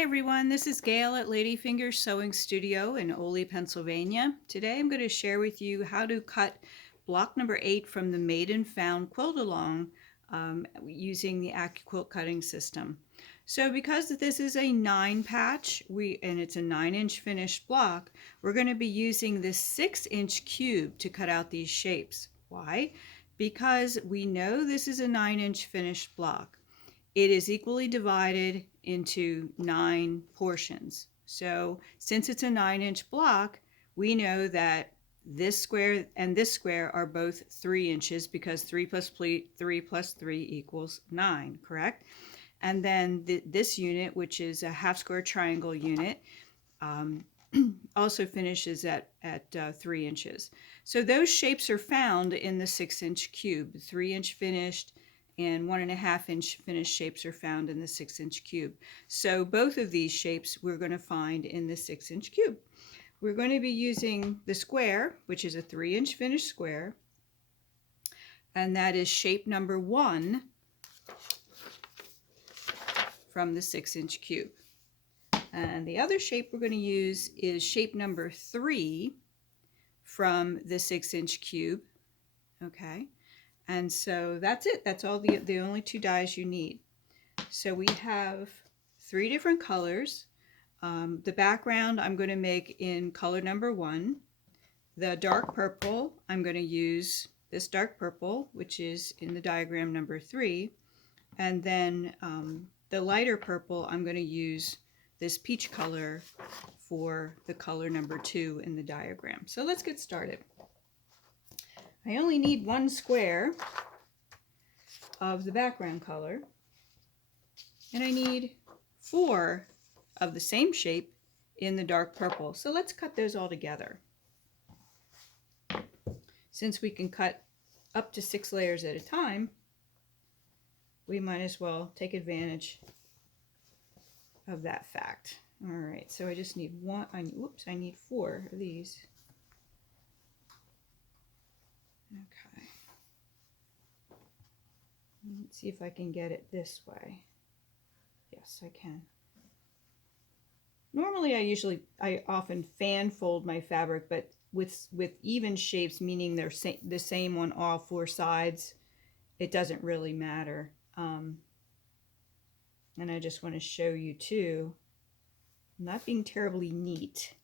Hi everyone, this is Gail at Ladyfinger Sewing Studio in Ole, Pennsylvania. Today I'm going to share with you how to cut block number 8 from the Made and Found quilt along using the Accuquilt cutting system. So because this is a 9 patch and it's a 9-inch finished block, we're going to be using this 6-inch cube to cut out these shapes. Why? Because we know this is a 9-inch finished block. It is equally divided into 9 portions. So since it's a 9-inch block, we know that this square and this square are both 3 inches because 3 plus 3 plus 3 equals 9, correct? And then this unit, which is a half square triangle unit, also finishes at 3 inches. So those shapes are found in the 6-inch cube. The 3-inch finished and 1.5-inch finished shapes are found in the 6-inch cube. So both of these shapes we're going to find in the 6-inch cube. We're going to be using the square, which is a 3-inch finished square, and that is shape number 1 from the 6-inch cube. And the other shape we're going to use is shape number 3 from the 6-inch cube. Okay. And so that's it. That's all the only 2 dies you need. So we have 3 different colors. The background I'm going to make in color number 1. The dark purple, I'm going to use this dark purple, which is in the diagram number 3. And then the lighter purple, I'm going to use this peach color for the color number 2 in the diagram. So let's get started. I only need 1 square of the background color, and I need 4 of the same shape in the dark purple. So let's cut those all together. Since we can cut up to 6 layers at a time, we might as well take advantage of that fact. All right, so I just need I need 4 of these. Okay. Let's see if I can get it this way. Yes, I can. Normally I often fan fold my fabric, but with even shapes, meaning they're the same on all 4 sides, it doesn't really matter. And I just want to show you too, I'm not being terribly neat,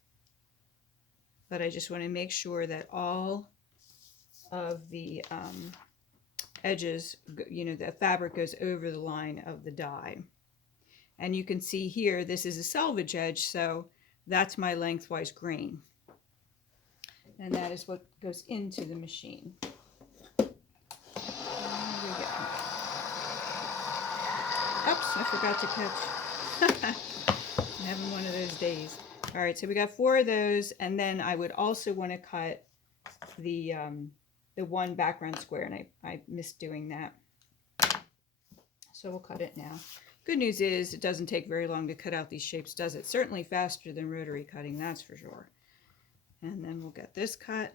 but I just want to make sure that all of the edges, the fabric goes over the line of the die. And you can see here, this is a selvage edge, so that's my lengthwise grain. And that is what goes into the machine. There we go. Oops, I forgot to catch. I'm having one of those days. All right, so we got 4 of those, and then I would also want to cut the 1 background square, and I missed doing that. So we'll cut it now. Good news is it doesn't take very long to cut out these shapes, does it? Certainly faster than rotary cutting, that's for sure. And then we'll get this cut.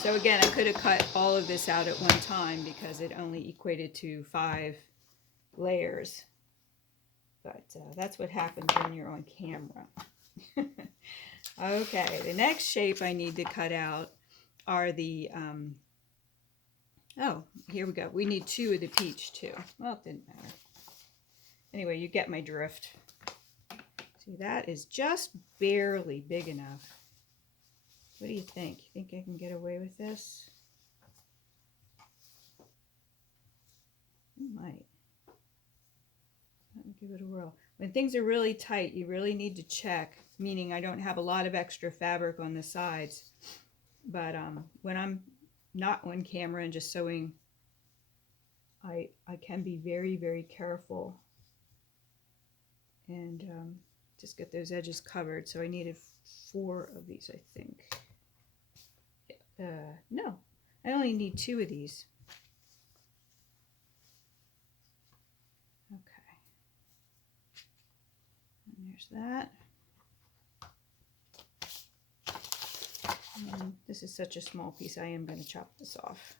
So again, I could have cut all of this out at one time because it only equated to 5 layers. But that's what happens when you're on camera. Okay, the next shape I need to cut out are the, oh, here we go. We need 2 of the peach too. Well, it didn't matter. Anyway, you get my drift. See, that is just barely big enough. What do you think? You think I can get away with this? I might. Let me give it a whirl. When things are really tight, you really need to check, meaning I don't have a lot of extra fabric on the sides. But when I'm not on camera and just sewing, I can be very, very careful and just get those edges covered. So I needed 4 of these, I think. No, I only need 2 of these. Okay. And there's that. And this is such a small piece, I am going to chop this off.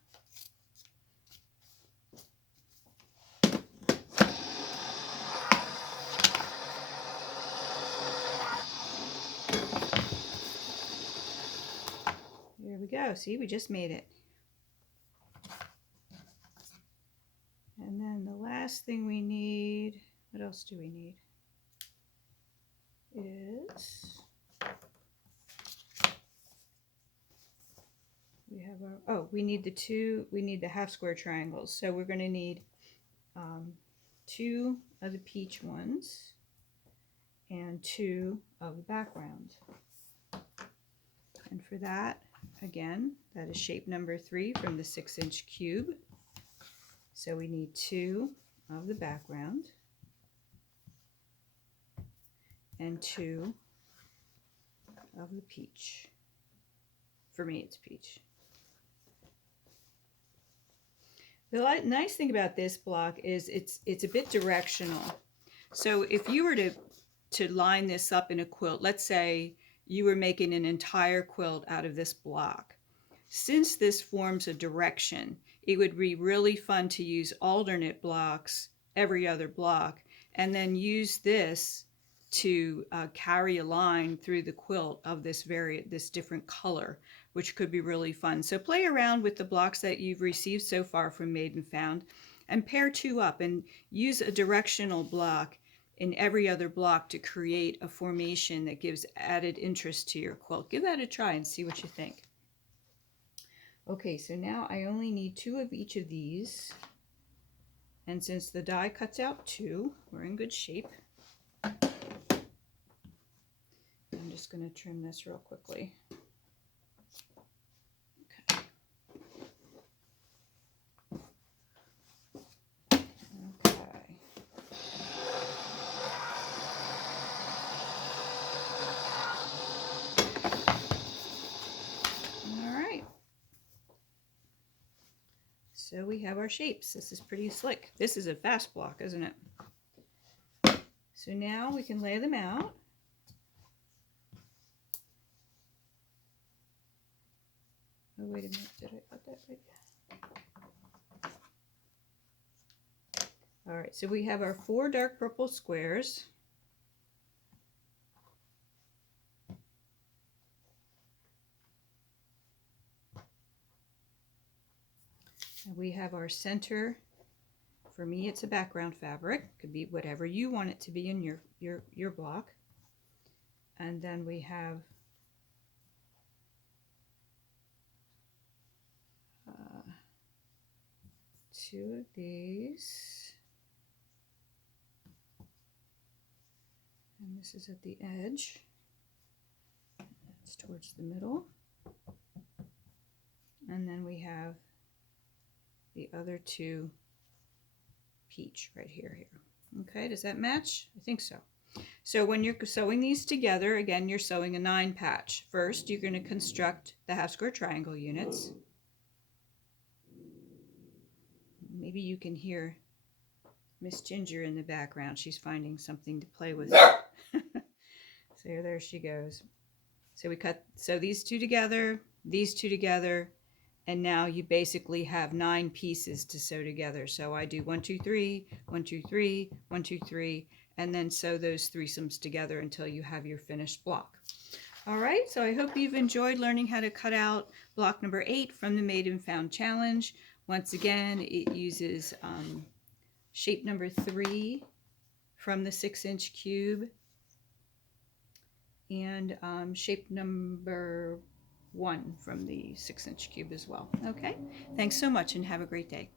There we go. See, we just made it. And then the last thing we need, what else do we need? Is we have our, oh, we need the half square triangles. So we're going to need 2 of the peach ones and 2 of the background. And for that, again, that is shape number 3 from the 6-inch cube. So we need 2 of the background and 2 of the peach. For me, it's peach. The nice thing about this block is it's a bit directional. So if you were to line this up in a quilt, let's say you were making an entire quilt out of this block. Since this forms a direction, it would be really fun to use alternate blocks, every other block, and then use this to carry a line through the quilt of this different color, which could be really fun. So play around with the blocks that you've received so far from Made and Found and pair 2 up and use a directional block in every other block to create a formation that gives added interest to your quilt. Give that a try and see what you think. Okay, so now I only need 2 of each of these. And since the die cuts out 2, we're in good shape. I'm just going to trim this real quickly. Okay. Okay. All right. So we have our shapes. This is pretty slick. This is a fast block, isn't it? So now we can lay them out. Oh, wait a minute, did I put that right? All right, so we have our 4 dark purple squares. And we have our center. For me, it's a background fabric. Could be whatever you want it to be in your block. And then we have two of these, and this is at the edge. That's towards the middle. And then we have the other 2 peach right here. Okay, does that match? I think so. So when you're sewing these together, again, you're sewing a 9 patch. First, you're going to construct the half square triangle units. Maybe you can hear Miss Ginger in the background. She's finding something to play with. So there she goes. So we sew these 2 together, these 2 together, and now you basically have 9 pieces to sew together. So I do 1, 2, 3, 1, 2, 3, 1, 2, 3, and then sew those threesomes together until you have your finished block. All right, so I hope you've enjoyed learning how to cut out block number 8 from the Made and Found Challenge. Once again, it uses shape number 3 from the 6-inch cube and shape number 1 from the 6-inch cube as well. Okay, thanks so much and have a great day.